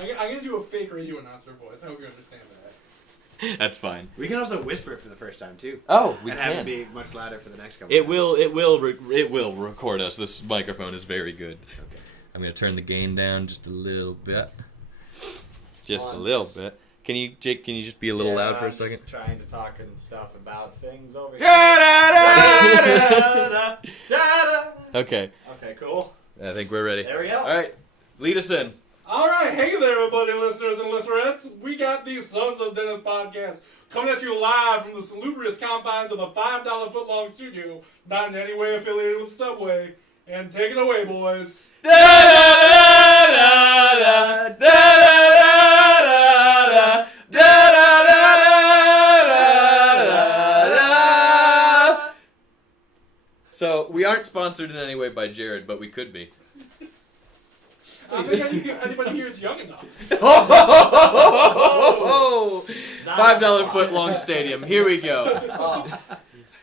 I'm going to do a fake radio announcer voice. I hope you understand that. That's fine. We can also whisper it for the first time too. Oh, we and can. have it be much louder for the next couple. It will record us. This microphone is very good. Okay. I'm gonna turn the gain down just a little bit. Just a little bit. Can you, Jake? Can you just be a little loud for a second? Just trying to talk and stuff about things over here. Da-da-da-da-da. Da-da. Okay. Okay, cool. I think we're ready. There we go. All right, lead us in. All right, hey there, everybody, listeners and listenettes. We got the Sons of Dennis podcast coming at you live from the salubrious confines of a $5 footlong studio, not in any way affiliated with Subway. And take it away, boys. Da-da-da-da-da, da-da-da-da-da, da-da-da-da-da-da. So, we aren't sponsored in any way by Jared, but we could be. I don't think anybody here is young enough. $5 foot-long stadium. Here we go. $5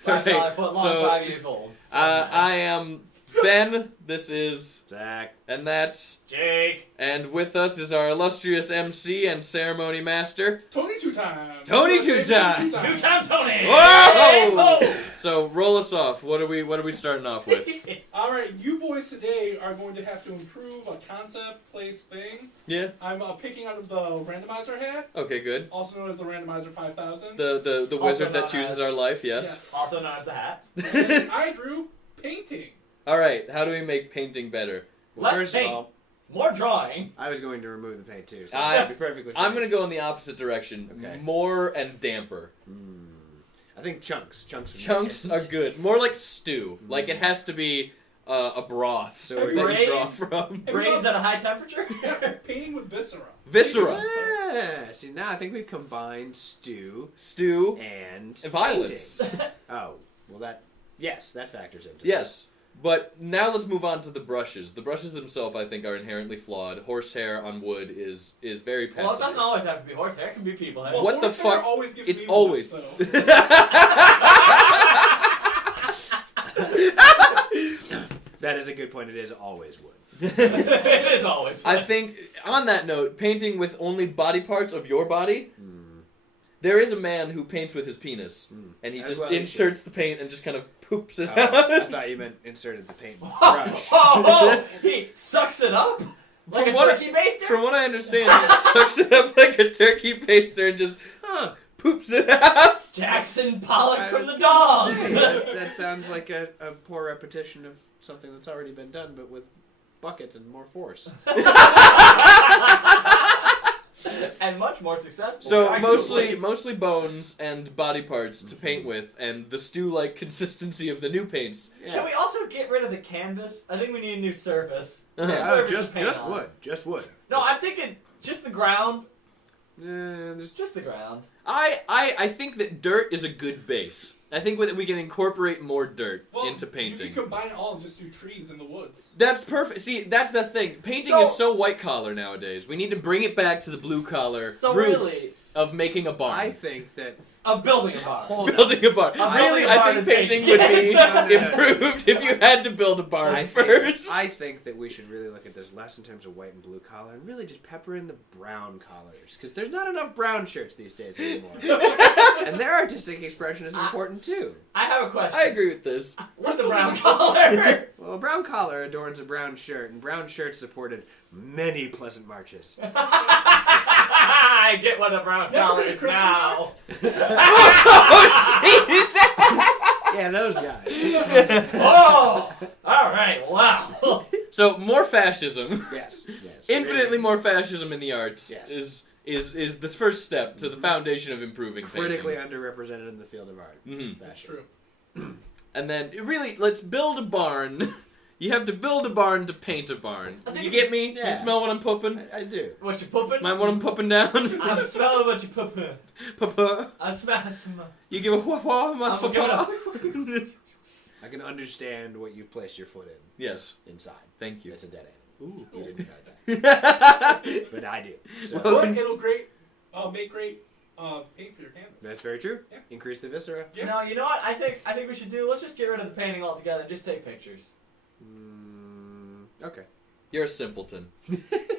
Right, foot long, so, 5 years old. I am Ben. This is Zack. and that's Jake. and with us is our illustrious MC and ceremony master, Tony two times. Tony two times. 2 times Tony. Whoa! Hey, So roll us off. What are we starting off with? All right, you boys today are going to have to improve a concept, place, thing. Yeah. I'm picking out of the randomizer hat, Okay. Good. also known as the randomizer 5000. The Also wizard that known chooses as- our life. Yes. Also known as the hat. And I drew painting. All right. How do we make painting better? Less First paint. of all, More drawing. I was going to remove the paint too. So I- that'd be perfectly fine. I'm gonna go in the opposite direction. Okay. More and damper. I think chunks. Chunks are good. More like stew. Like it has to be a broth So that we're you draw Braised? from. Braised at a high temperature. Yeah, painting with viscera. Viscera. Yeah. See, now I think we've combined stew Stew. and Violence. painting. Oh, well that factors into Yes. But now let's move on to the brushes. The brushes themselves, I think, are inherently flawed. Horsehair on wood is very passive. Well, it doesn't always have to be horsehair. It can be people hair. Well, What the horsehair fuck? Always gives It's me always. wood, so. That is a good point. It is always wood. It is always. I think, on that note, painting with only body parts of your body, there is a man who paints with his penis, and he As just well he inserts the paint and just kind of poops it Oh, I out. thought you meant inserted the paint brush. Oh, he sucks it up like From a what I- turkey baster. From what I understand, he sucks it up like a turkey baster and just poops it out. Jackson Pollock I from was the gonna dog. say, that sounds like a poor repetition of something that's already been done, but with buckets and more force. And much more successful. So arguably. mostly bones and body parts to paint with, and the stew-like consistency of the new paints. Can we also get rid of the canvas? I think we need a new surface. Uh-huh. Yeah, Surface just to paint on. wood. Just wood. No, I'm thinking just the ground. There's Just the ground. I think that dirt is a good base. I think that we can incorporate more dirt Well, into painting. You can combine it all and just do trees in the woods. That's perfect. See, that's the thing. Painting is so white collar nowadays. We need to bring it back to the blue collar So roots really- of making a barn. I think that I'm building a barn. Hold on. Building a barn. I'm Really, building a I barn think and painting painting. would be No, no, no. improved if you had to build a barn first. I think that we should really look at this less in terms of white and blue collar and really just pepper in the brown collars. Because there's not enough brown shirts these days anymore. And their artistic expression is important too. I have a question. I agree with this. What's a brown collar? Well, a brown collar adorns a brown shirt, and brown shirts supported many pleasant marches. I get what a brown Yeah, collar pretty is Christmas now. Yeah, those guys. Oh! Alright, wow. So more fascism, Yes. Yes. infinitely more fascism in the arts Yes. is this first step to the foundation of improving Critically painting. underrepresented in the field of art. Mhm. That's Fascism. true. And then really, let's build a barn. You have to build a barn to paint a barn. I think You get me? yeah. You smell what I'm pooping? I do. What you pooping? Mind what I'm pooping down? I'm smelling what you pooping. Papa. I smell some. You give a wha my I'm giving papa. I can understand what you've placed your foot in Yes, inside. thank you. It's a dead end. Ooh. You didn't know that, but I do. So But it'll make great paint for your canvas. that's very true. Yeah. Increase the viscera. Yeah. No, you know what? I think we should do. Let's just get rid of the painting altogether. Just take pictures. Okay. You're a simpleton.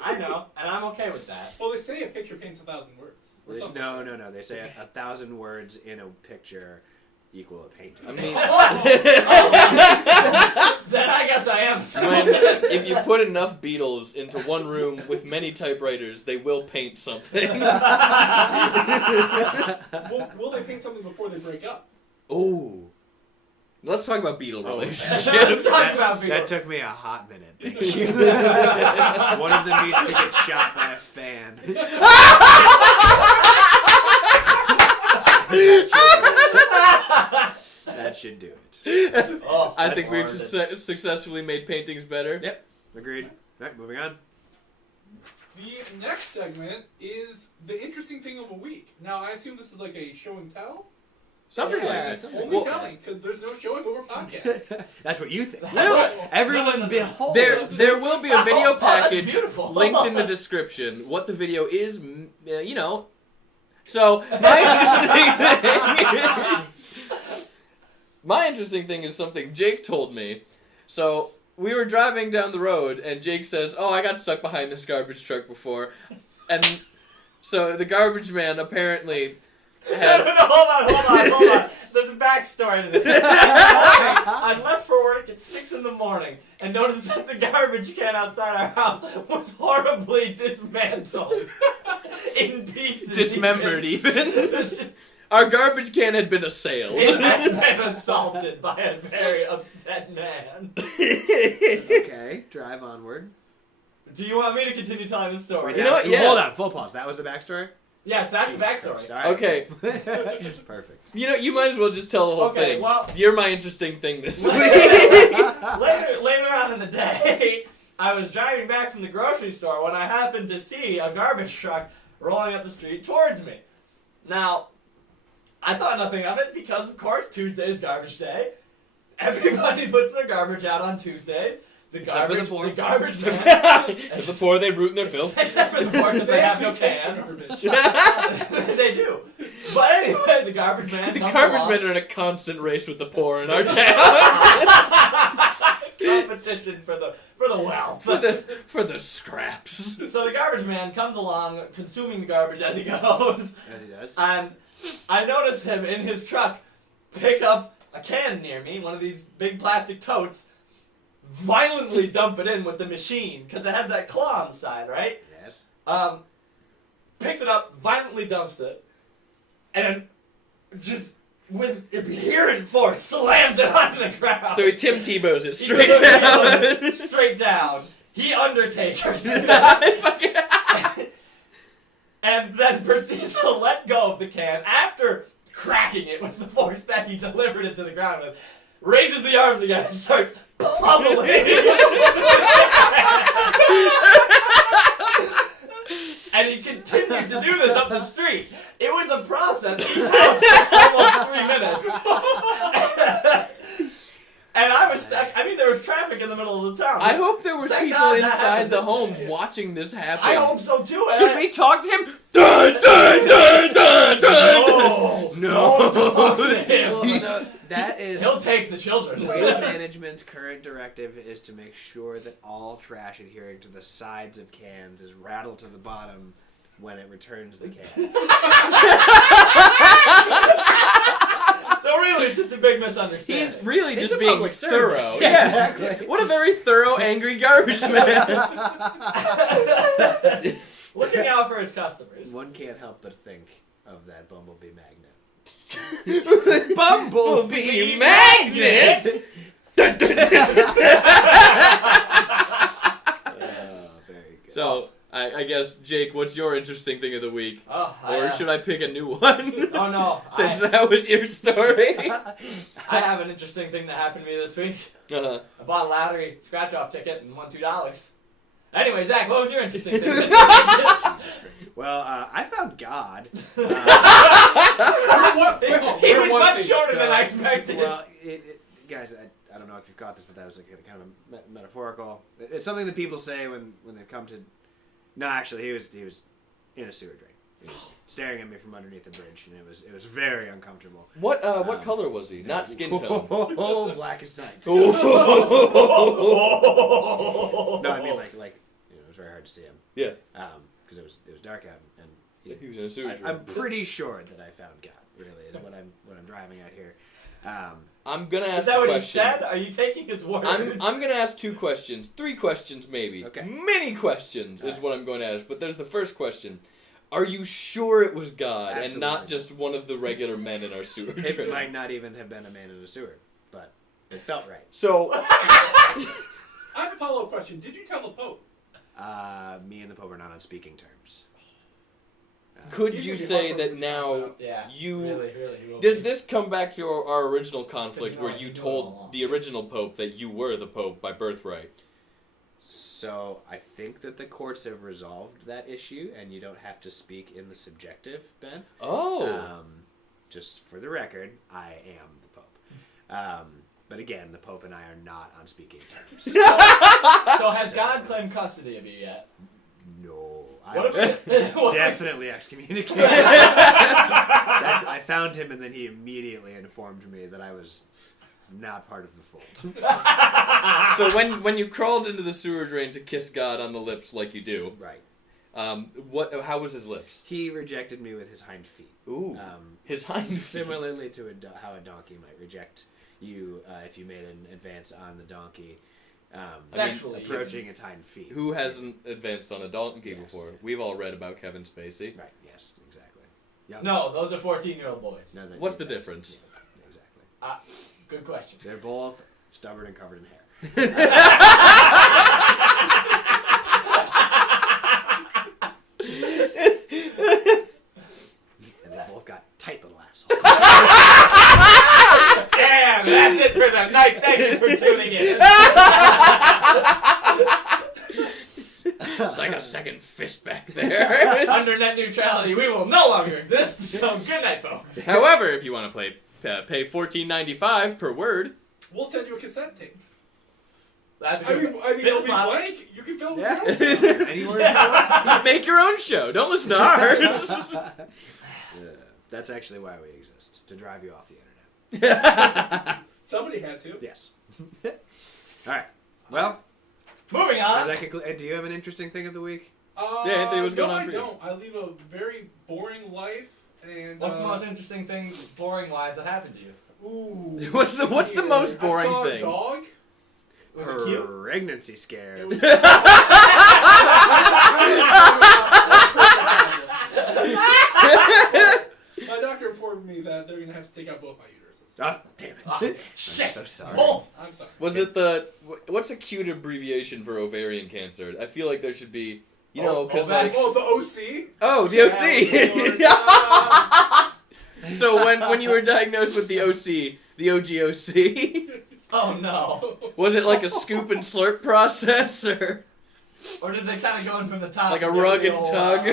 I know, and I'm okay with that. Well, they say a picture paints 1,000 words. Or something. No. They say 1,000 words in a picture equal a painting. I mean, Then I guess I am. if you put enough Beatles into one room with many typewriters, they will paint something. Will they paint something before they break up? Oh. Let's talk about Beatle relationships. Let's talk about Beatles. That took me a hot minute. Thank you. One of them needs to get shot by a fan. That should do it. Oh, I that's think we've hard. successfully made paintings better. Yep. Agreed. All right, moving on. The next segment is the interesting thing of a week. Now, I assume this is like a show and tell? Something Yeah, like that. Only telling, because there's no showing over podcasts. That's what you think. No. Everyone behold. There will be a video Oh, that's package beautiful. linked in the description. What the video is, you know. So, my interesting thing is something Jake told me. So, we were driving down the road, and Jake says, "Oh, I got stuck behind this garbage truck before." And so, the garbage man apparently had... No, hold on. There's a backstory to this. I left for work at 6 in the morning and noticed that the garbage can outside our house was horribly dismantled in pieces. dismembered even. Just, Our garbage can had been assailed. it had been assaulted by a very upset man. Okay, drive onward. Do you want me to continue telling the story? You know what? Yeah. Hold on, full pause. That was the backstory? Yes, that's the backstory. All right. Okay. Perfect. You know, you might as well just tell the whole Okay, thing. well- You're my interesting thing this week. Later on in the day, I was driving back from the grocery store when I happened to see a garbage truck rolling up the street towards me. Now, I thought nothing of it because, of course, Tuesday's garbage day. Everybody puts their garbage out on Tuesdays. The Except for the garbage, poor. the garbage man. Except before they root in their filth. Except for the poor because they have no actually take cans. garbage. They do. But anyway, the garbage man The comes garbage along. men are in a constant race with the poor in our town. Competition for the wealth. for the scraps. So the garbage man comes along, consuming the garbage as he goes, As he does. and I notice him in his truck pick up a can near me, one of these big plastic totes, violently dump it in with the machine, because it has that claw on the side, right? Yes. Picks it up, violently dumps it, and just with inherent force slams it onto the ground. So he Tim Tebow's it He straight goes down. straight down. He Undertakers it. And then proceeds to let go of the can after cracking it with the force that he delivered it to the ground with. Raises the arms again and starts pummeling. And he continued to do this up the street. It was a process that almost 3 minutes. And I was stuck. I mean, there was traffic in the middle of the town. I hope there were Thank people God that inside happened the this homes day. watching this happen. I hope so too. Should we talk to him? Dun, dun, dun, dun, dun. No. Don't talk to him. So that is He'll take the children. Waste Management's current directive is to make sure that all trash adhering to the sides of cans is rattled to the bottom when it returns the can. So really, it's just a big misunderstanding. He's really It's just a being public thorough. service. Yeah. Exactly. What a very thorough, angry garbage man. Looking out for his customers. One can't help but think of that bumblebee magnet. Bumblebee magnet. Dun, dun, dun. Very good. So, I guess, Jake, what's your interesting thing of the week? Oh, Or should I pick a new one? Oh no. Since that was your story. I have an interesting thing that happened to me this week. Uh-huh. I bought a lottery scratch-off ticket and won $2. Anyway, Zach, what was your interesting thing this week? Well, I found God. He was much shorter than I expected. Well, guys, I don't know if you've got this, but that was like kind of metaphorical. It's something that people say when they come to. No, actually, he was in a sewer drain. He was staring at me from underneath the bridge, and it was very uncomfortable. What color was he? Not skin tone. Oh, black as night. Oh. No, I mean like it was very hard to see him. Yeah. Because it was dark out, and He was in a sewage room. I'm pretty sure that I found God. Really, is what I'm driving at here. I'm gonna ask. Is that a what he question. said? Are you taking his word? I'm gonna ask 2 questions, 3 questions maybe. Okay. Many questions is what I'm going to ask. But there's the first question: are you sure it was God and not Absolutely. just one of the regular men in our sewage It room? might not even have been a man in a sewer, but it felt right. So, I have a follow-up question. Did you tell the Pope? Me and the Pope are not on speaking terms. could He's you gonna be say heartbroken that if he finds now out. Yeah. you? Really will Does be. this come back to our original conflict Because where you you know all told along. the original Pope that you were the Pope by birthright? So I think that the courts have resolved that issue, and you don't have to speak in the subjective, Ben. Oh. Just for the record, I am the Pope. But again, the Pope and I are not on speaking terms. So has God claimed custody of you yet? No, What I'm if what if- definitely excommunicated. I found him, and then he immediately informed me that I was not part of the fold. So when you crawled into the sewer drain to kiss God on the lips like you do, Right. how was his lips? He rejected me with his hind feet. Ooh, his hind feet. Similarly to how a donkey might reject you if you made an advance on the donkey. Sexually, approaching its hind feet. Who hasn't advanced on a donkey Yes. before? We've all read about Kevin Spacey. Right. Yes. Exactly. Young. No, those are 14-year-old boys. No, What's the difference? Yeah, exactly. Good question. They're both stubborn and covered in hair. And they both got tight little assholes. Damn, that's it for the night. Thank you for tuning in. It's like a second fist back there. Under net neutrality, we will no longer exist. So good night, folks. However, if you want to pay $14.95 per word. We'll send you a cassette tape. That's a I good mean, one. it'll Business be model. blank. You can film Yeah. it. Anywhere you want. Make your own show. Don't listen to ours. That's actually why we exist. To drive you off the internet. Somebody had to. Yes. Alright. Well, Moving does on. that conclude? Do you have an interesting thing of the week? Yeah, Anthony, what's going on I for you? don't. I live a very boring life, and What's the most interesting thing, boring-wise, that happened to you? Ooh. What's the most boring I saw thing? A dog. Was it cute? Pregnancy scare. It was. My doctor informed me that they're gonna have to take out both my uteruses. Oh, damn it. Oh, shit. so sorry. Both. I'm sorry. Was it what's a cute abbreviation for ovarian cancer? I feel like there should be, you know, because ovarian- like Oh, the OC. oh the OC. So when you were diagnosed with the OC, the OGOC, Oh no. was it like a scoop and slurp process or? Or did they kind of go in from the top? Like a and give rug it and the old, tug?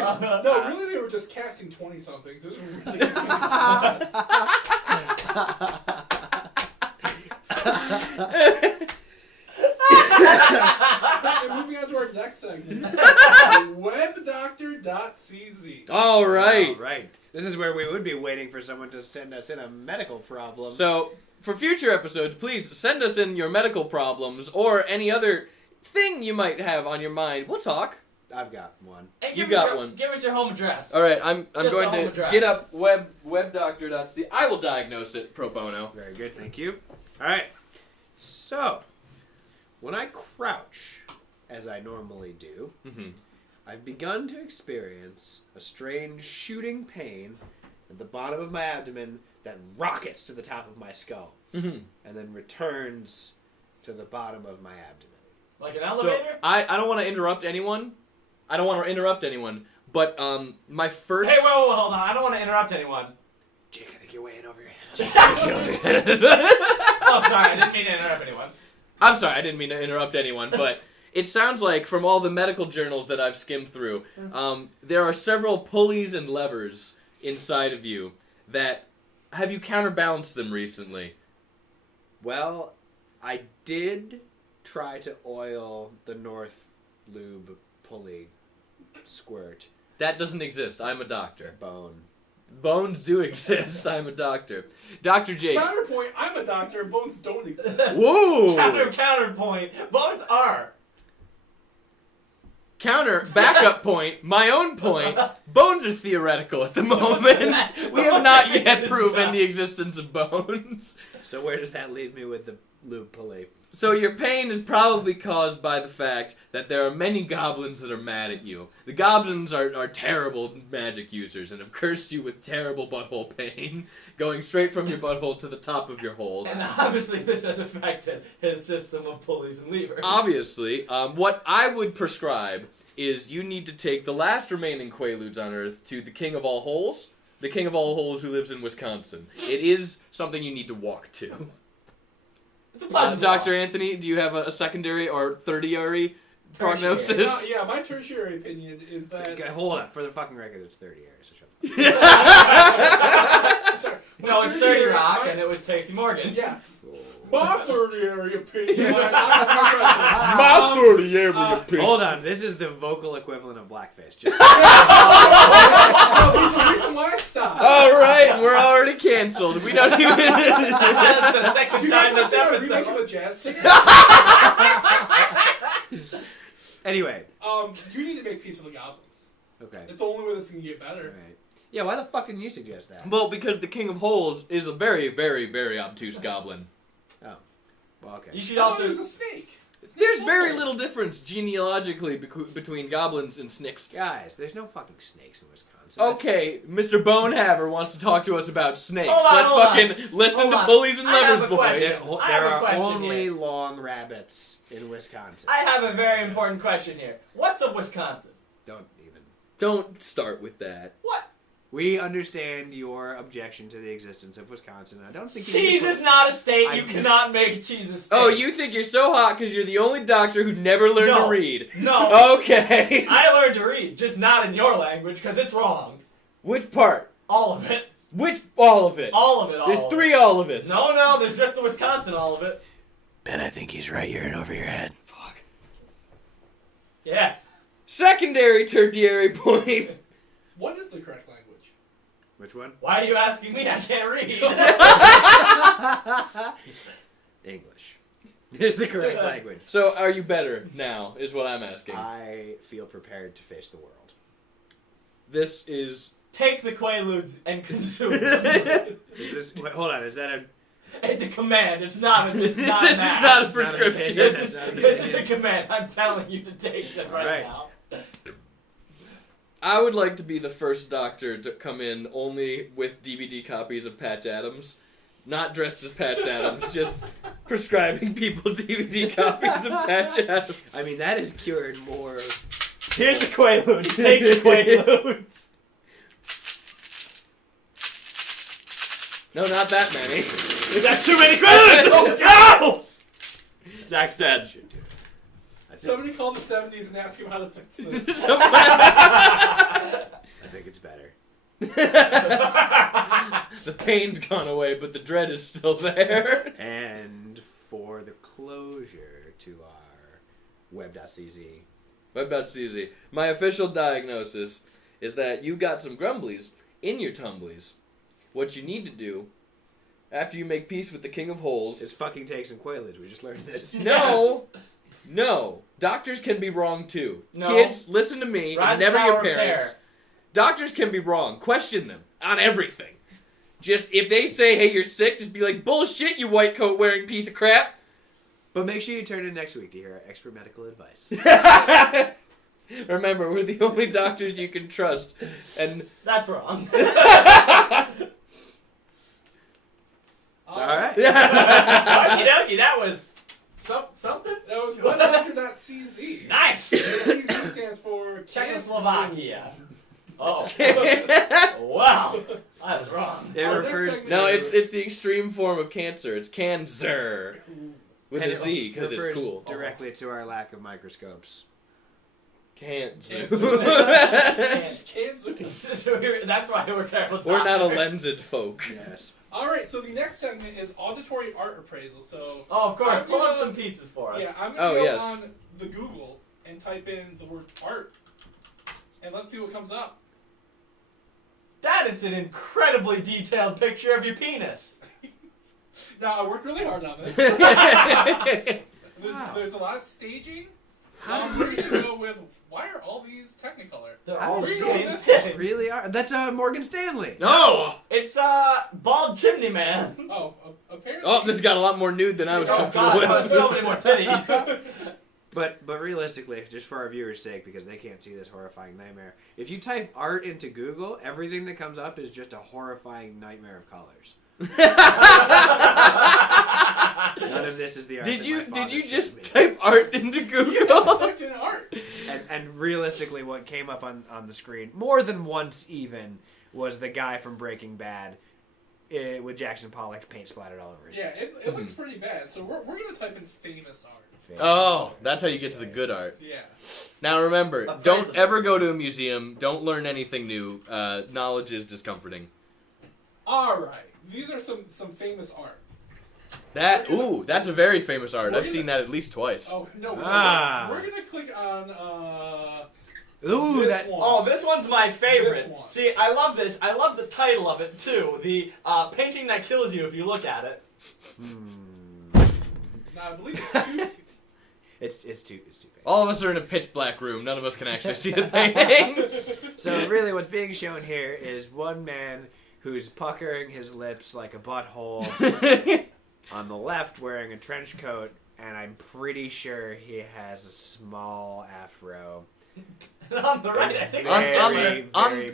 No, really, they were just casting 20-somethings. It was a really confusing process. And moving on to our next segment, webdoctor.cz. All right. Right. This is where we would be waiting for someone to send us in a medical problem. So for future episodes, please send us in your medical problems or any other thing you might have on your mind. We'll talk. I've got one. Hey, You give us got your- one. Give us your home address. All right, I'm Just going the home to address. get up webdoctor.c. I will diagnose it pro bono. Very good, thank you. All right. So, when I crouch, as I normally do, Mm-hmm. I've begun to experience a strange shooting pain at the bottom of my abdomen that rockets to the top of my skull Mm-hmm. and then returns to the bottom of my abdomen. Like an So elevator? I don't want to interrupt anyone. But my first. Hey, whoa, hold on. I don't want to interrupt anyone. Jake, I think you're way in over your head. Oh, sorry. I didn't mean to interrupt anyone. I'm sorry, I didn't mean to interrupt anyone, but it sounds like from all the medical journals that I've skimmed through, there are several pulleys and levers inside of you that have you counterbalanced them recently? Well, I did try to oil the North Lube pulley squirt. That doesn't exist. I'm a doctor. Bone. Bones do exist. I'm a doctor. Dr. Jake. Counterpoint, I'm a doctor, bones don't exist. Whoa! Counterpoint. Bones are. Backup point, my own point. Bones are theoretical at the moment. We have not yet proven the existence of bones. So where does that leave me with the lube pulley? So your pain is probably caused by the fact that there are many goblins that are mad at you. The goblins are terrible magic users and have cursed you with terrible butthole pain, going straight from your butthole to the top of your hole. And obviously this has affected his system of pulleys and levers. Obviously, what I would prescribe is you need to take the last remaining Quaaludes on Earth to the King of All Holes, the King of All Holes who lives in Wisconsin. It is something you need to walk to. It's a pleasant Dr. walk. Anthony, do you have a secondary or tertiary prognosis? No, yeah, my tertiary opinion is that... Okay, hold on. For the fucking record, it's 30 years. So shut the Sorry, my No, it's 30 tertiary- Rock, my- and it was Tracy Morgan. Yes. fuck. My tertiary opinion... My 30-year Hold on. This is the vocal equivalent of blackface. Just No, there's a reason why I stopped. All right, we're already canceled. We don't even... That's the Do second you time guys this want to see a remake of episode. the Jazz Singer? anyway. You need to make peace with the goblins. Okay. It's the only way this can get All better. right. Yeah. Why the fuck didn't you suggest that? Well, because the King of Holes is a very, very, very obtuse goblin. Oh. Well, okay. You should I thought also... it was a snake. There's very little difference genealogically between goblins and snakes. Guys, there's no fucking snakes in Wisconsin. Okay, Mr. Bonehaver wants to talk to us about snakes. Hold on, Let's hold on. fucking listen Hold to on. pulleys and I have levers, a boys. question. There, I there have a are question only here. long rabbits in Wisconsin. I have a very important question here. What's a Wisconsin? Don't even. Don't start with that. What? We understand your objection to the existence of Wisconsin. I don't think you Cheese need to is not a state. I- You cannot make cheese a state. Oh, you think you're so hot because you're the only doctor who never learned No. to read. No. Okay. I learned to read, just not in your language, because it's wrong. Which part? All of it. Which all of it? All of it. All There's of three It. all of it. No, there's just the Wisconsin all of it. Ben, I think he's right. You're in over your head. Fuck. Yeah. Secondary, tertiary point. What is the correct language? Which one? Why are you asking me? I can't read. English. Is the correct language. So, are you better now? Is what I'm asking. I feel prepared to face the world. This is. Take the Quaaludes and consume them. Is this? Wait, hold on. Is that a? It's a command. It's not a. It's not This a is math. not a It's not an prescription. opinion. This is, That's not an this is a opinion. command. I'm telling you to take them right Alright. now. I would like to be the first doctor to come in only with DVD copies of Patch Adams. Not dressed as Patch Adams, just prescribing people DVD copies of Patch Adams. I mean, that has cured more. Here's the Quaaludes. Take the Quaaludes. No, not that many. We got too many Quaaludes. Go! Zack's dead. Should do it. I think, Somebody call the 70s and ask him how to fix this. I think it's better. The pain's gone away, but the dread is still there. And for the closure to our web.cz. Web.cz. My official diagnosis is that you got some grumblies in your tumblies. What you need to do, after you make peace with the King of Holes, Is fucking take some Quaaludes. We just learned this. No. No. Doctors can be wrong too. No. Kids, listen to me, Ride and the never Tower your of parents. Terror. Doctors can be wrong. Question them on everything. Just, if they say, hey, you're sick, just be like, bullshit, you white coat wearing piece of crap. But make sure you turn in next week to hear our expert medical advice. Remember, we're the only doctors you can trust. And That's wrong. Alright. Okie dokie, that was something? That was OneDoctor.cz. Nice! CZ stands for Czechoslovakia. Oh. Wow. I was wrong. It Oh, refers this to... no, it's the extreme form of cancer. It's cancer. With and a it Z, because it's refers cool. directly to our lack of microscopes. Cancer. Just can't zoom. That's why we're terrible We're not a doctors. lensed folk. Yes. Alright, so the next segment is auditory art appraisal. So, Oh, of course. I'm Pull up gonna- some pieces for us. yeah, I'm Oh, going to go yes. on the Google and type in the word art. And let's see what comes up. That is an incredibly detailed picture of your penis. Now, I worked really hard on this. Wow. There's a lot of staging. We're going to go with, why are all these Technicolor? They're How all do the you know same this thing. Really are? That's Morgan Stanley. No! It's Bald Chimney Man. Oh, apparently. Oh, this got a lot more nude than I was Oh comfortable god, with. there's so many more titties. But realistically, just for our viewers' sake, because they can't see this horrifying nightmare, if you type art into Google, everything that comes up is just a horrifying nightmare of colors. None of this is the art. Did that you my father did you showed just me. type art into I Google? typed in art. And realistically, what came up on the screen more than once even was the guy from Breaking Bad with Jackson Pollock paint splattered all over his Yeah, face. it looks pretty bad. So we're going to type in famous art. Oh, that's how you get to the good art. Yeah. Now remember, Appraisal. don't ever go to a museum. Don't learn anything new. Knowledge is discomforting. All right. These are some famous art. That's a very famous art. We're I've seen that at least twice. Oh, no. We're going to click on Ooh, this that. one. Oh, this one's my favorite. This one. See, I love this. I love the title of it too. The painting that kills you if you look at it. No, I believe it's two. It's too big. All of us are in a pitch black room. None of us can actually see the painting. So really, what's being shown here is one man who's puckering his lips like a butthole on the left, wearing a trench coat, and I'm pretty sure he has a small afro. And on the right, I think Very, very on the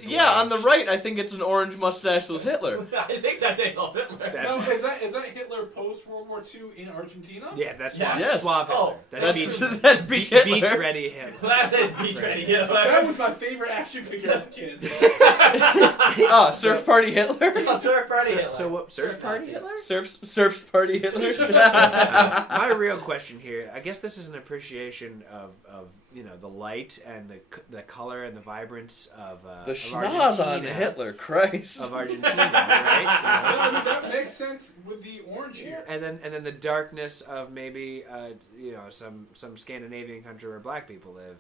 bleached. right, I think it's an orange mustacheless Hitler. I think that's Adolf Hitler. That's- No, is that Hitler post World War II in Argentina? Yeah, that's Yeah. Suave, Yes. Suave Hitler. Oh, That's That's beach, beach Hitler. beach ready Hitler. That is beach ready. You know, That was my favorite action figure as a kid. Ah, surf party Hitler. Oh, Surf Party Hitler. So what? Surf party Nazis. Hitler? Surf party Hitler. My real question here, I guess this is an appreciation of the light and the color and the vibrance of The of schnoz on Argentina- Hitler, Christ. of Argentina, right? I mean, that makes sense with the orange here. And then the darkness of maybe some Scandinavian country where black people live,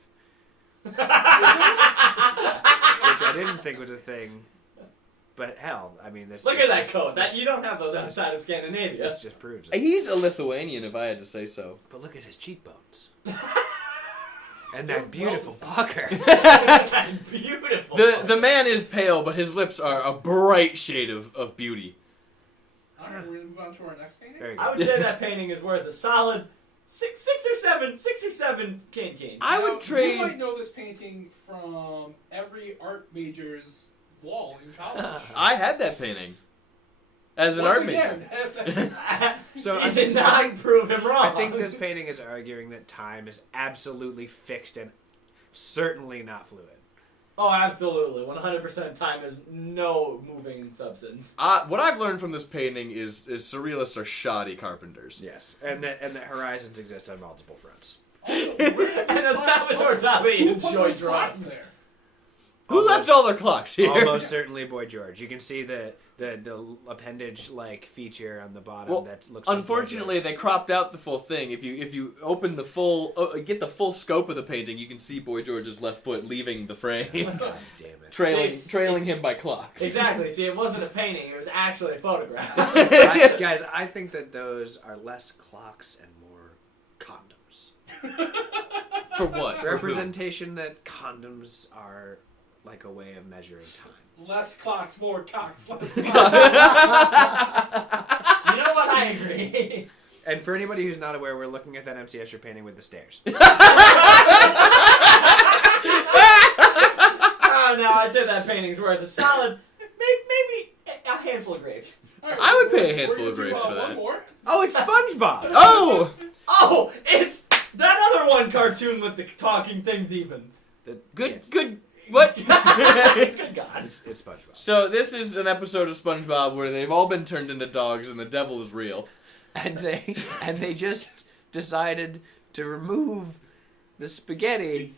which I didn't think was a thing. But hell, I mean, this. Look this at that just- coat. This, You don't have those outside of Scandinavia. this just proves it. He's a Lithuanian, if I had to say so. But look at his cheekbones. And that beautiful pucker. Beautiful. The man is pale, but his lips are a bright shade of beauty. All right, we're going to move on to our next painting. Very I good. would say that painting is worth a solid six or seven cane canes. I would Now, trade- You might know this painting from every art major's wall in college. I had that painting as an Once art major. again, So You I did think- not prove him wrong. I think this painting is arguing that time is absolutely fixed and certainly not fluid. Oh, absolutely. 100% time is no moving substance. What I've learned from this painting is surrealists are shoddy carpenters. Yes, and that horizons exist on multiple fronts. also, where did And these the clocks Salvatore go? Dali Who enjoys put those clocks drawings. there? Who left all their clocks here? Almost certainly Boy George. You can see the appendage like feature on the bottom Well, that looks like Boy Unfortunately, George. they cropped out the full thing. If you open the full, get the full scope of the painting, you can see Boy George's left foot leaving the frame, God damn it. trailing him by clocks. Exactly. See, it wasn't a painting. It was actually a photograph. Guys, I think that those are less clocks and more condoms. For what? For who? Representation that condoms are like a way of measuring time. Less clocks, more cocks. Less clocks. You know what? I agree. And for anybody who's not aware, we're looking at that MC Escher painting with the stairs. Oh no, I'd say that painting's worth a solid, maybe a handful of grapes. All right, I would pay a we're handful gonna of do, grapes for One that. more. Oh, it's SpongeBob! Oh! Oh, it's that other one cartoon with the talking things even. Good. What? Good God. It's SpongeBob. So this is an episode of SpongeBob where they've all been turned into dogs and the devil is real. And they just decided to remove the spaghetti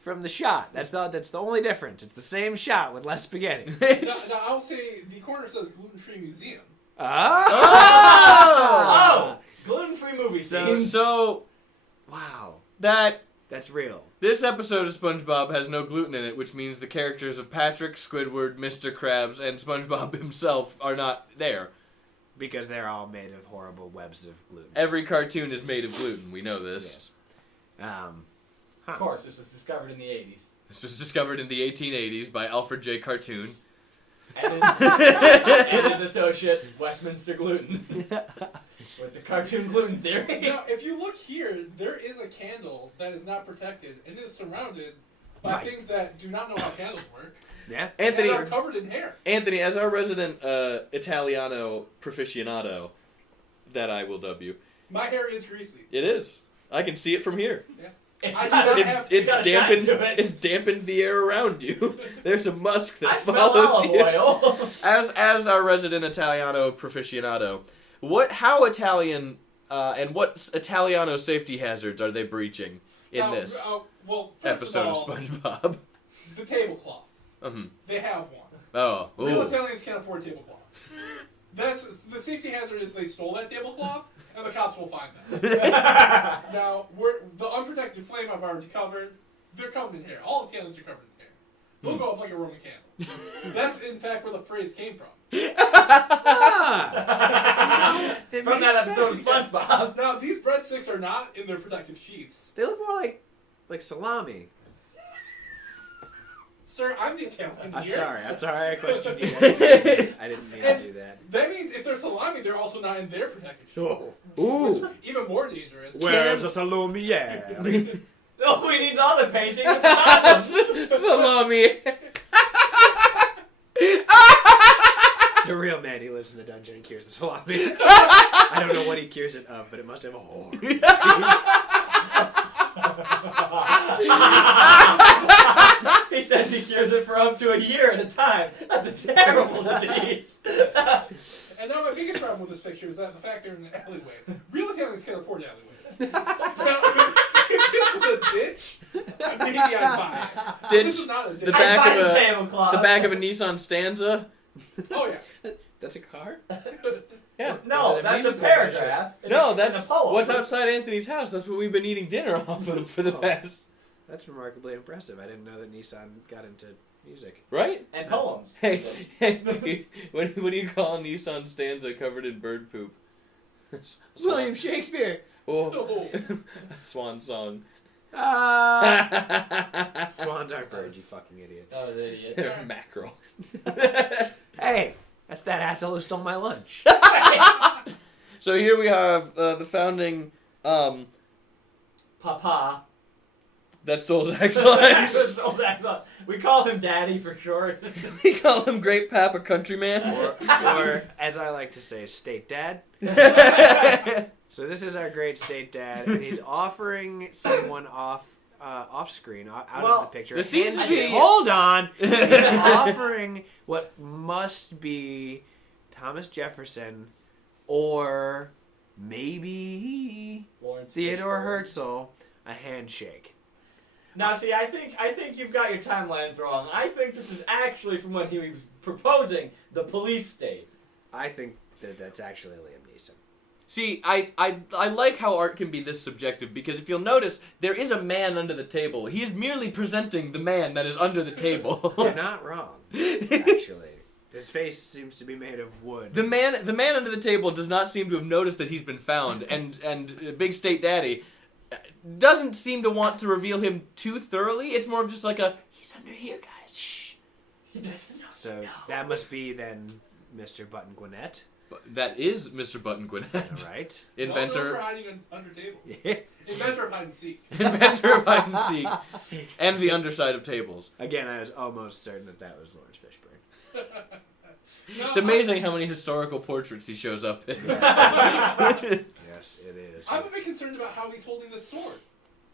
from the shot. That's the only difference. It's the same shot with less spaghetti. Now, I'll say the corner says gluten-free museum. Oh, gluten-free movie So- scene. So Wow. that That's real. This episode of SpongeBob has no gluten in it, which means the characters of Patrick, Squidward, Mr. Krabs, and SpongeBob himself are not there. Because they're all made of horrible webs of gluten. Every cartoon is made of gluten. We know this. Yes. Of course, this was discovered in the 80s. This was discovered in the 1880s by Alfred J. Cartoon. And his associate, Westminster Gluten. With the cartoon gluten theory. Now, if you look here, there is a candle that is not protected and is surrounded by things that do not know how candles work. Yeah. Anthony, And are covered in hair. Anthony, as our resident Italiano proficionado, that I will dub you. My hair is greasy. It is. I can see it from here. It's I do not- not It's, have- it's got a shine dampened. to it. It's dampened the air around you. There's a musk that I smell follows olive you. oil. As our resident Italiano proficionado, how Italian and what Italiano safety hazards are they breaching in Now, this well, first episode of all, SpongeBob? the tablecloth. Mm-hmm. They have one. Oh, Real ooh. Italians can't afford tablecloths. That's the safety hazard is they stole that tablecloth, and the cops will find them. Now, the unprotected flame I've already covered. They're covered in hair. All Italians are covered in hair. They'll go up like a Roman candle. That's in fact where the phrase came from. From that episode of SpongeBob. Now, these breadsticks are not in their protective sheaths. They look more like salami. Sir, I'm the Italian I'm here. sorry, I questioned you. I didn't mean to do that. That means if they're salami, they're also not in their protective sheaths. Oh. Ooh. Even more dangerous. Where's the salami? Yeah. Oh, we need all the painting of condoms. Salami. It's a real man. He lives in a dungeon and cures the salami. I don't know what he cures it of, but it must have a horror. He says he cures it for up to a year at a time. That's a terrible disease. And now my biggest problem with this picture is that the fact they're in the alleyway. Real Italians can't afford alleyways. Now, if this was a ditch, maybe I'd buy it. Ditch, This is not a ditch. the back I'd of buy a- tablecloth. The back of a Nissan Stanza. Oh yeah. That's a car? Yeah. No, Is it a that's a musical paragraph. No, In that's a poem. what's outside Anthony's house. That's what we've been eating dinner off of for the Oh. past. That's remarkably impressive. I didn't know that Nissan got into music. Right? And poems. Hey, what do you call a Nissan Stanza covered in bird poop? William Shakespeare. Oh, No. swan song. Swans aren't birds, you fucking idiot. Oh, the idiot. Mackerel. Hey, that's that asshole who stole my lunch. So here we have the founding Papa. that stole Zack's lunch. We call him Daddy for short. We call him Great Papa Countryman. or, as I like to say, state dad. So this is our great state dad, and he's offering someone off screen, out of the picture. There seems to be- Hold on. He's offering what must be Thomas Jefferson, or maybe Lawrence Theodore Fishburne. Herzl, a handshake. Now, see, I think you've got your timelines wrong. I think this is actually from when he was proposing the police state. I think that's actually Liam Neeson. See, I like how art can be this subjective, because if you'll notice, there is a man under the table. He is merely presenting the man that is under the table. You're not wrong, actually. His face seems to be made of wood. The man under the table does not seem to have noticed that he's been found, and Big State Daddy doesn't seem to want to reveal him too thoroughly. It's more of just like he's under here, guys. Shh. He doesn't know. So that must be then Mr. Button Gwinnett, That is Mr. Button Gwinnett, right? Well known for inventor, hiding under tables. Inventor of hide and seek. inventor of hide and seek, and the underside of tables. Again, I was almost certain that was Lawrence Fishburne. No, It's amazing how many historical portraits he shows up in. Yes, it is. I'm a bit concerned about how he's holding this sword.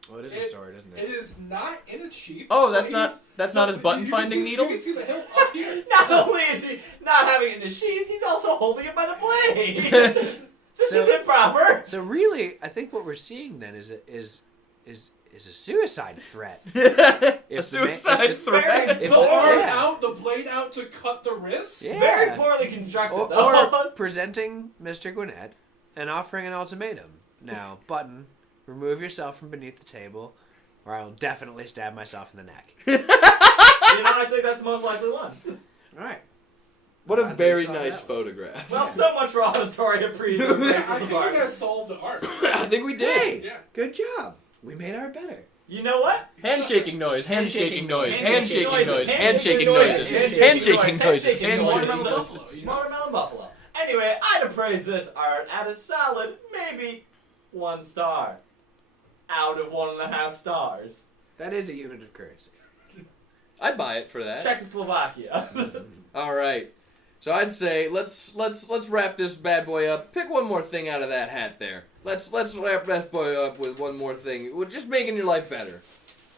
Well, it is a sword, isn't It it? is not in its sheath. Oh, but that's not his button you can finding see- needle? You can see the hilt up here. Not only is he not having it in his sheath, he's also holding it by the blade. This So- is improper. So really, I think what we're seeing then is a suicide threat. A If the suicide if- threat. if- The arm yeah. out, the blade out to cut the wrist. Yeah. Very poorly constructed, Or though. presenting Mr. Gwinnett and offering an ultimatum. Now, Button, remove yourself from beneath the table, or I will definitely stab myself in the neck. I think that's the most likely one. All right. What a I think very so, nice yeah. photograph. Well, so much for auditory appraisal. I think you guys solved the art. I think we did. Hey, Yeah. good job. We made art better. You know what? Handshaking noise, handshaking noise, Handshaking handshaking noise, noises, handshaking noises, handshaking handshaking noises, handshaking Watermelon handshaking. buffalo. You know? Watermelon buffalo. Anyway, I'd appraise this art at a solid, maybe 1 star. Out of 1.5 stars. That is a unit of currency. I'd buy it for that. Czechoslovakia. All right. So I'd say let's wrap this bad boy up. Pick one more thing out of that hat there. Let's wrap that boy up with one more thing. We're just making your life better.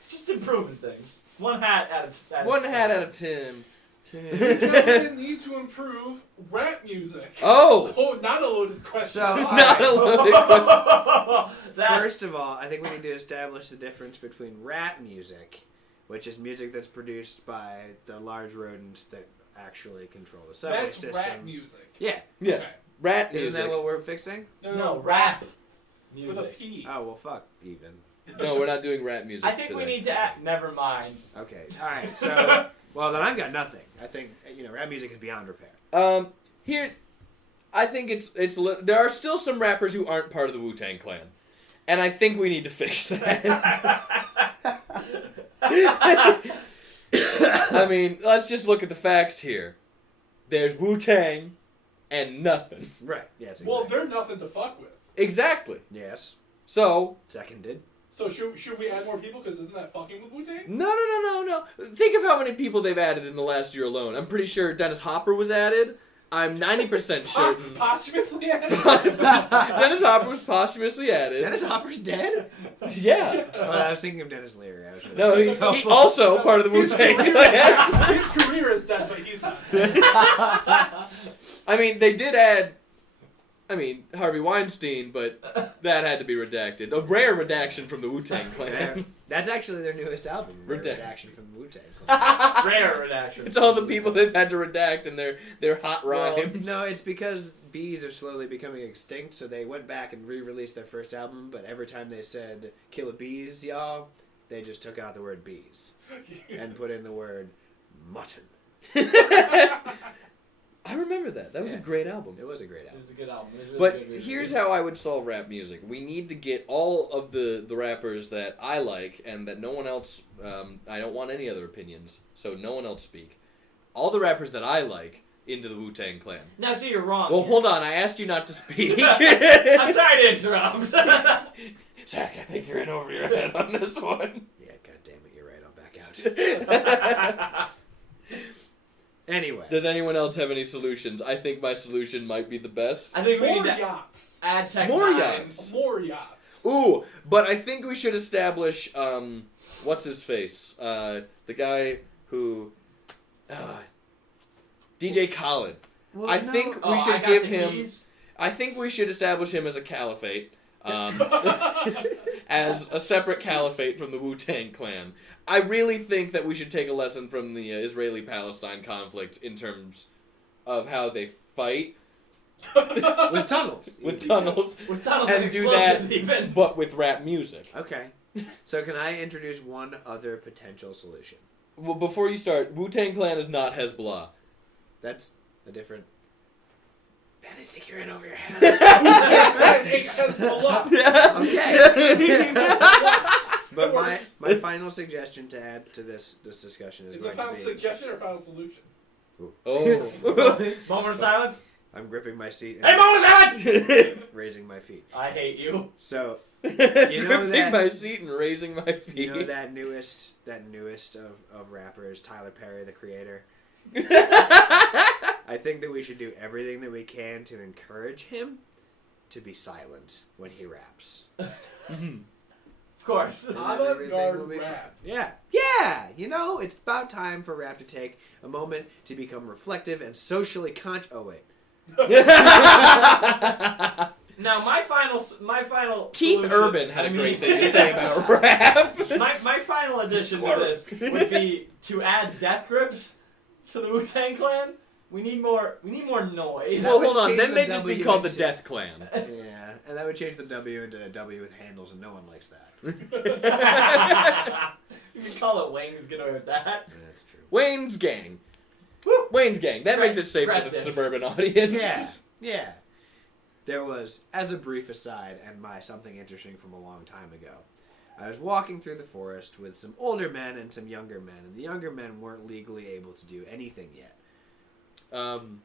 Just improving things. 1 hat at a One hat at a time. Gentlemen need to improve rap music. Oh! Oh, not a loaded question. So, all Not a loaded question. First of all, I think we need to establish the difference between rap music, which is music that's produced by the large rodents that actually control the subway That's system. rap music. Yeah. Yeah. Okay. Rat Isn't music. that what we're fixing? No, rap With a music. P. Oh, well, fuck, even. No, we're not doing rap music I think we today. need to act. Never mind. Okay, alright, so, well, then I've got nothing. I think, rap music is beyond repair. I think there are still some rappers who aren't part of the Wu-Tang Clan. And I think we need to fix that. I mean, let's just look at the facts here. There's Wu-Tang and nothing. Right, yes, Well, exactly. they're nothing to fuck with. Exactly. Yes, So, seconded. So should we add more people? Because isn't that fucking with Wu-Tang? no. Think of how many people they've added in the last year alone. I'm pretty sure Dennis Hopper was added. I'm 90% certain. Posthumously added? Dennis Hopper was posthumously added. Dennis Hopper's dead? Yeah. Oh, I was thinking of Dennis Leary. I was really No, he also part of the Wu-Tang Clan. His career is dead, but he's not. I mean, they did add, Harvey Weinstein, but that had to be redacted. A rare redaction from the Wu-Tang Clan. That's actually their newest album. Redaction. from Wu-Tang. Rare redaction. It's all the people they've had to redact and their hot Well, rhymes. no, it's because bees are slowly becoming extinct, so they went back and re-released their first album, but every time they said, "Kill a bees, y'all," they just took out the word bees and put in the word mutton. I remember that. That was a Yeah. great album. It was a great It album. was a good album. It was really But good. here's how I would solve rap music. We need to get all of the rappers that I like and that no one else, I don't want any other opinions, so no one else speak. All the rappers that I like into the Wu-Tang Clan. Now, see, you're wrong. Well, hold on. I asked you not to speak. I'm sorry to interrupt. Zach, I think you're in over your head on this one. Yeah, god damn it, you're right. I'll back out. Anyway. Does anyone else have any solutions? I think my solution might be the best. I think we More need to yachts. add Tech More Nine. yachts. More yachts. Ooh, but I think we should establish, what's his face? The guy who, DJ Khaled. Well, I no. think Oh, we I should got give the him, keys. I think we should establish him as a caliphate. As a separate caliphate from the Wu-Tang Clan. I really think that we should take a lesson from the Israeli-Palestine conflict in terms of how they fight With tunnels. with tunnels, With tunnels and and do that, explosives even. but with rap music. Okay. So can I introduce one other potential solution? Well, before you start, Wu-Tang Clan is not Hezbollah. That's a different... Ben, I think you're in over your head. It says below. Okay. But It works. my final suggestion to add to this discussion is Is it going final to be... suggestion or final solution? Oh. Moment of silence. I'm gripping my seat Hey, and moment of silence! raising my feet. I hate you. So, Gripping that- my seat and raising my feet. you know that newest of rappers, Tyler Perry, the creator? I think that we should do everything that we can to encourage him to be silent when he raps. Of course. And then Avant-garde everything will be rap. fine. Yeah. It's about time for rap to take a moment to become reflective and socially conscious. Oh wait. Now, my final. Keith solution, Urban had a great thing to say about rap. My final addition to this would be to add death grips to the Wu-Tang Clan. We need more noise. Well, would hold on. change Then the they just be W called the into- Death Clan. Yeah, and that would change the W into a W with handles, and no one likes that. You can call it Wings. Get away with that. Yeah, that's true. Wayne's Gang. Woo. Wayne's Gang. That makes it safe for the Practice. suburban audience. Yeah, yeah. There was, as a brief aside, and something interesting from a long time ago, I was walking through the forest with some older men and some younger men, and the younger men weren't legally able to do anything yet. In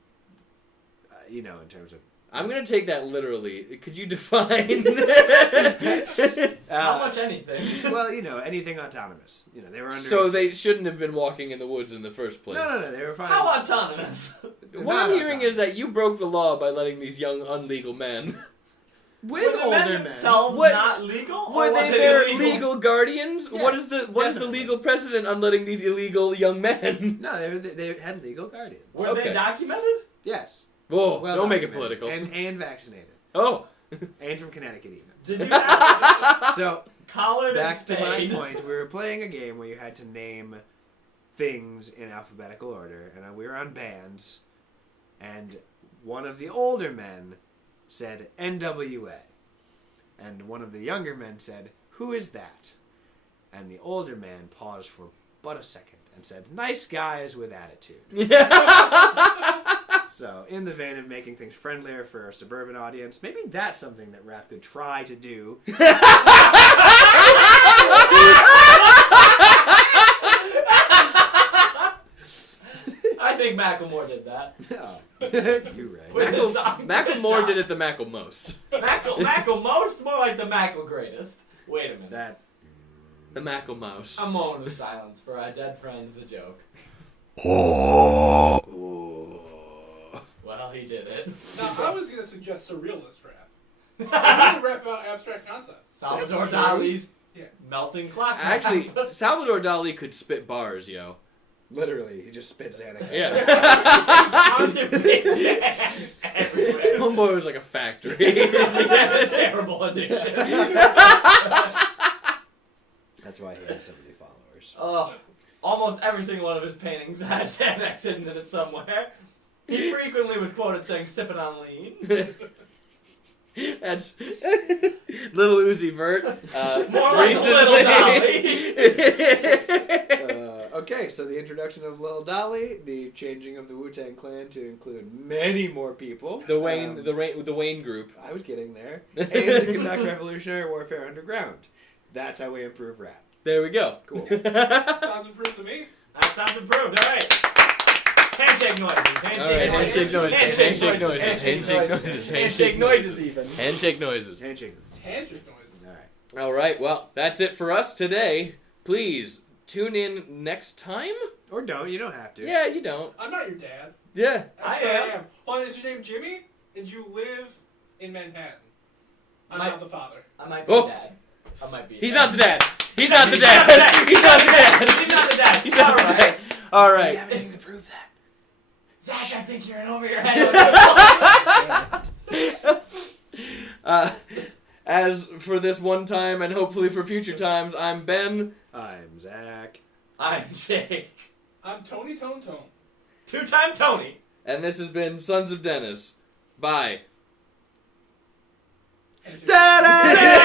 terms of... I'm going to take that literally. Could you define? How much anything? Well, anything autonomous. They were under... So 18. they shouldn't have been walking in the woods in the first place. No, they were fine. How autonomous? What I'm hearing is that you broke the law by letting these young, unlegal men. With Were the older men men. themselves What- not legal? Were or was they it their illegal? legal guardians? Yes, What is the definitely. legal precedent on letting these illegal young men? No, they had legal guardians. Were Okay. they documented? Yes. Whoa! Well don't make it documented. political. And vaccinated. Oh, And from Connecticut even. Did you have So, collared back and to my spayed? point, we were playing a game where you had to name things in alphabetical order, and we were on bands, and one of the older men said NWA, and one of the younger men said, "Who is that?" And the older man paused for but a second and said, "Nice guys with attitude." So, in the vein of making things friendlier for a suburban audience, maybe that's something that rap could try to do. I think Macklemore did that. Oh, you're right. With his song, Macklemore did it the Mackle most. Mackle most, more like the Mackle greatest. Wait a minute. That The Mackle mouse. A moment of silence for our dead friend, the joke. Oh. Well, he did it. Now, I was going to suggest surrealist rap. I really rap about abstract concepts. Salvador That's true. Dali's Yeah. melting clock. Actually, Salvador Dali could spit bars, yo. Literally, he just spits Xanax. Yeah. Everywhere. Homeboy was like a factory. Terrible addiction. That's why he has so many followers. Oh, almost every single one of his paintings had 10x hidden in it somewhere. He frequently was quoted saying, "sipping on lean." That's Little Uzi Vert. More like Little Okay, so the introduction of Lil Dolly, the changing of the Wu-Tang Clan to include many more people. the Wayne group. I was getting there. And to conduct Revolutionary Warfare Underground. That's how we improve rap. There we go. Cool. Sounds improved to me. That sounds improved. All right. Handshake noises. Handshake noises. Handshake noises. Handshake noises. Handshake noises even. Handshake noises. Handshake. Handshake noises. All right. All right. Well, that's it for us today. Please tune in next time. Or don't. You don't have to. Yeah, you don't. I'm not your dad. Yeah. Actually, I I am. am. Well, is your name Jimmy? And you live in Manhattan? I'm My- not the father. I might be Oh. dad. I might be. He's not the dad. He's not the dad. He's not the dad. He's not the dad. He's not the dad. All Do you right. have anything to prove that? Zach, I think you're in over your head. As for this one time and hopefully for future times, I'm Ben. I'm Zack. I'm Jake. I'm Tony Tone Tone. Two-time Tony. And this has been Sons of Dennis. Bye. Handshake. Da-da-da!